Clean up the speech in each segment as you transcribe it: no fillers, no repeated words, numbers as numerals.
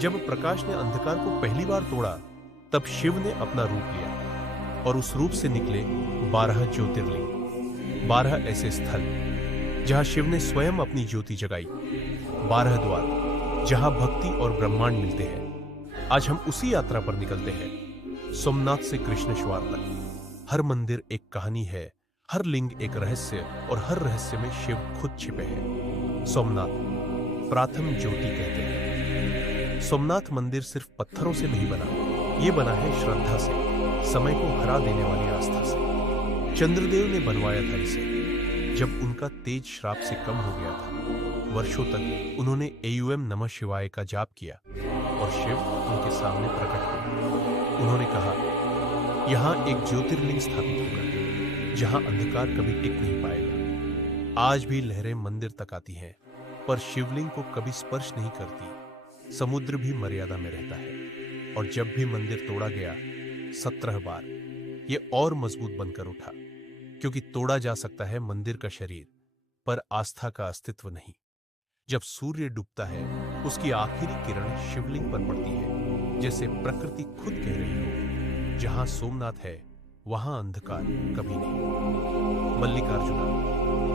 जब प्रकाश ने अंधकार को पहली बार तोड़ा, तब शिव ने अपना रूप लिया और उस रूप से निकले 12 ज्योतिर्लिंग, 12 ऐसे स्थल जहां शिव ने स्वयं अपनी ज्योति जगाई, 12 द्वार जहां भक्ति और ब्रह्मांड मिलते हैं। आज हम उसी यात्रा पर निकलते हैं, सोमनाथ से कृष्णेश्वर तक। हर मंदिर एक कहानी है, हर लिंग एक रहस्य और हर रहस्य में शिव खुद छिपे हैं। सोमनाथ प्राथम ज्योति कहते हैं। सोमनाथ मंदिर सिर्फ पत्थरों से नहीं बना, ये बना है श्रद्धा से, समय को हरा देने वाली आस्था से। चंद्रदेव ने बनवाया था इसे। जब उनका तेज श्राप से कम हो गया था, वर्षों तक उन्होंने एयूएम नमः शिवाय का जाप किया और शिव उनके सामने प्रकट हुए। उन्होंने कहा, यहां एक ज्योतिर्लिंग स्थापित होगा जहां अंधकार कभी टिक नहीं पाएगा। आज भी लहरें मंदिर तक आती हैं, पर शिवलिंग को कभी स्पर्श नहीं करती। समुद्र भी मर्यादा में रहता है। और जब भी मंदिर तोड़ा गया 17 बार, यह और मजबूत बनकर उठा, क्योंकि तोड़ा जा सकता है मंदिर का शरीर, पर आस्था का अस्तित्व नहीं। जब सूर्य डूबता है, उसकी आखिरी किरण शिवलिंग पर पड़ती है, जैसे प्रकृति खुद कह रही हो, जहां सोमनाथ है वहां अंधकार कभी नहीं। मल्लिकार्जुना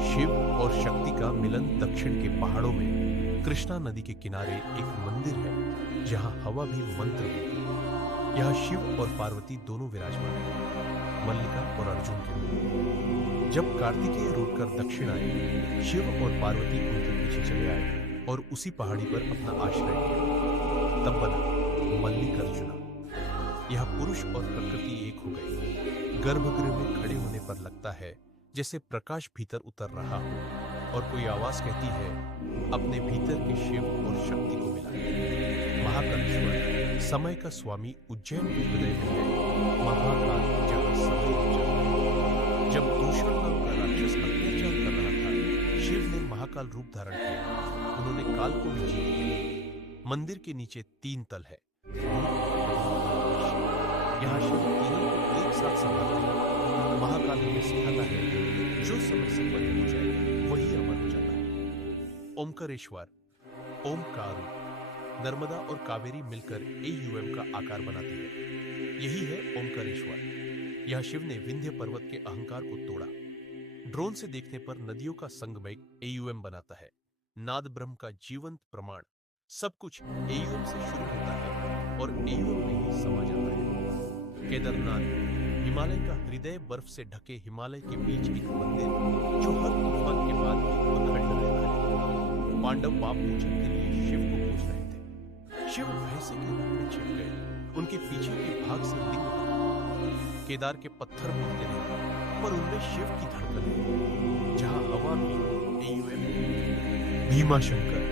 शिव और शक्ति का मिलन दक्षिण के पहाड़ों में कृष्णा नदी के किनारे एक मंदिर है जहां हवा भी मंत्र बोलती है। यहां शिव और पार्वती दोनों विराजमान हैं, मल्लिका और अर्जुन के रूप। जब कार्तिकेय रूठकर दक्षिण आए, शिव और पार्वती उनके पीछे चले आए और उसी पहाड़ी पर अपना आश्रय लिया। तब बना मल्लिकार्जुना। यह पुरुष और प्रकृति एक हो गए। गर्भगृह में खड़े होने पर लगता है जैसे प्रकाश भीतर उतर रहा हो और कोई आवाज कहती है, अपने भीतर के शिव और शक्ति को मिलाए। महाकालेश्वर समय का स्वामी उज्जैन के हृदय में है, महाकाल जहां समय चल रहा है। जब दूषण नाम का राक्षस अत्याचार कर रहा था, शिव ने महाकाल रूप धारण किया। उन्होंने काल को भी जीत लिया। मंदिर के नीचे 3 तल है। यहाँ शिव तीनों को एक साथ संभालते हैं। महाकाल हमें सिखाता है, जो समय संपन्न हो जाए वही अमर हो जाता है। ओमकारेश्वर, ओमकार, नर्मदा और कावेरी मिलकर एयूएम का आकार बनाती है। यही है ओमकारेश्वर। यह शिव ने विंध्य पर्वत के अहंकार को तोड़ा। ड्रोन से देखने पर नदियों का संगम एयूएम बनाता है। नाद ब्रह्म का जीवंत प्रमाण। सब कुछ एयूएम से शुरू होता है और एयूएम में ही समा जाता है। केदारनाथ हिमालय का हृदय, बर्फ से ढके हिमालय के बीच एक मंदिर जो हर तूफान के बाद भी अखंड रहता है। पांडव पाप मोचन के लिए शिव को खोज रहे थे। शिव भैंसे के रूप में छिप गए। उनके पीछे के भाग से लिंग बना। केदार के पत्थर बोलते नहीं, पर उनमें शिव की धड़कन है। जहां हवा भी एयूएम। भीमाशंकर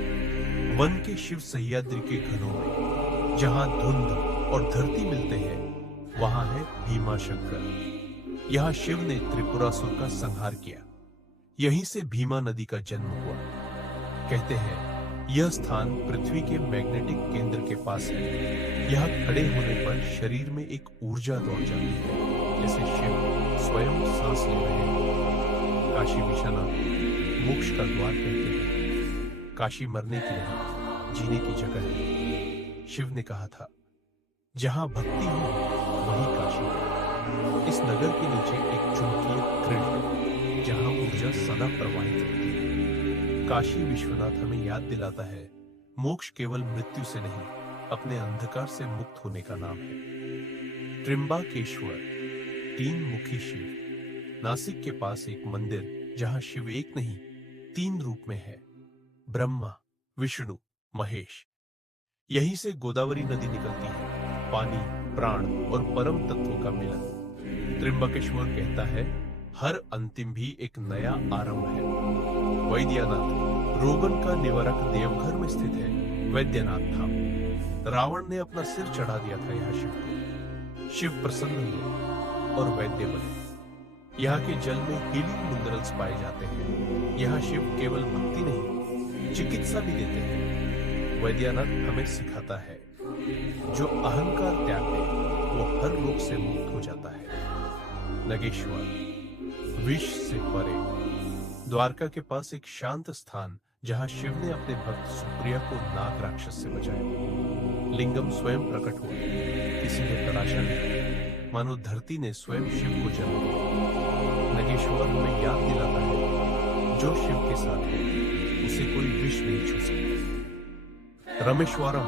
वन के शिव सह्याद्री के घनों में, जहां धुंध और धरती मिलते हैं, वहां है भीमाशंकर। यहां शिव ने त्रिपुरासुर का संहार किया। यहीं से भीमा नदी का जन्म हुआ। कहते हैं यह स्थान पृथ्वी के मैग्नेटिक केंद्र के पास है। यहां खड़े होने पर शरीर में एक ऊर्जा दौड़ जाती है, जैसे शिव स्वयं सांस ले रहे हैं। काशी विश्वनाथ मोक्ष का द्वार कहते हैं। काशी मरने की नहीं, जीने की जगह है। शिव ने कहा था, जहां भक्ति हो वही काशी है। इस नगर के नीचे एक चुंबकीय कृण है, जहां ऊर्जा सदा प्रवाहित रहती है। काशी विश्वनाथ हमें याद दिलाता है, मोक्ष केवल मृत्यु से नहीं, अपने अंधकार से मुक्त होने का नाम है। त्र्यंबकेश्वर 3 मुखी शिव। नासिक के पास एक मंदिर जहां शिव एक नहीं 3 रूप में है, ब्रह्मा, विष्णु, महेश। यहीं से गोदावरी नदी निकलती है, पानी, प्राण और परम तत्वों का मिलन। त्र्यंबकेश्वर कहता है, हर अंतिम भी एक नया आरंभ है। वैद्यनाथ रोगन का निवारक देवघर में स्थित है वैद्यनाथ धाम। रावण ने अपना सिर चढ़ा दिया था यहाँ शिव को। शिव प्रसन्न हुए और वैद्य बने। यहाँ के जल में हीलिंग मिनरल्स पाए जाते हैं। यहाँ शिव केवल भक्ति नहीं, चिकित्सा भी देते हैं। वैद्यनाथ हमें सिखाता है, जो अहंकार त्याग दे वो हर रोग से मुक्त हो जाता है। नगेश्वर विष से परे, द्वारका के पास एक शांत स्थान जहां शिव ने अपने भक्त सुप्रिया को नाग राक्षस से बचाया। लिंगम स्वयं प्रकट हुआ, किसी ने तराशा नहीं, मानो धरती ने स्वयं शिव को जन्म दिया। नगेश्वर हमें याद दिलाता है, जो शिव के साथ है उसे कोई विष नहीं छू सकता। रमेश्वरम,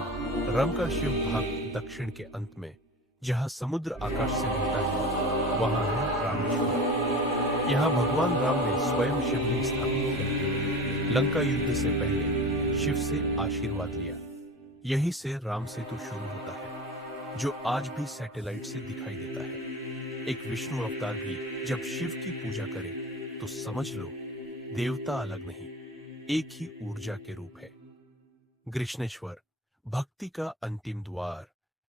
रम का शिव भाग दक्षिण के अंत में, जहां समुद्र आकाश से मिलता है, वहां है रामेश्वर। यहाँ भगवान राम ने स्वयं शिवलिंग स्थापित किया। लंका युद्ध से पहले शिव से आशीर्वाद लिया। यहीं से राम सेतु शुरू होता है, जो आज भी सैटेलाइट से दिखाई देता है। एक विष्णु अवतार भी जब शिव की पूजा करे तो समझ लो, देवता अलग नहीं, एक ही ऊर्जा के रूप है। कृष्णेश्वर, भक्ति का अंतिम द्वार।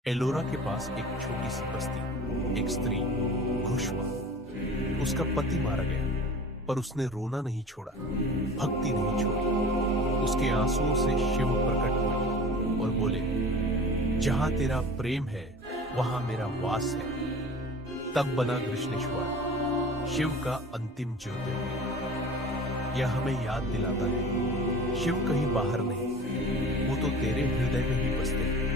एलोरा के पास एक छोटी सी बस्ती, एक स्त्री घुश्वा। उसका पति मारा गया, पर उसने रोना नहीं छोड़ा, भक्ति नहीं छोड़ी। उसके आंसुओं से शिव प्रकट हुए और बोले, जहां तेरा प्रेम है वहां मेरा वास है। तब बना कृष्णेश्वर, शिव का अंतिम ज्योतिर्लिंग। यह हमें याद दिलाता है, शिव कहीं बाहर नहीं, वो तो तेरे हृदय में भी बसते हैं।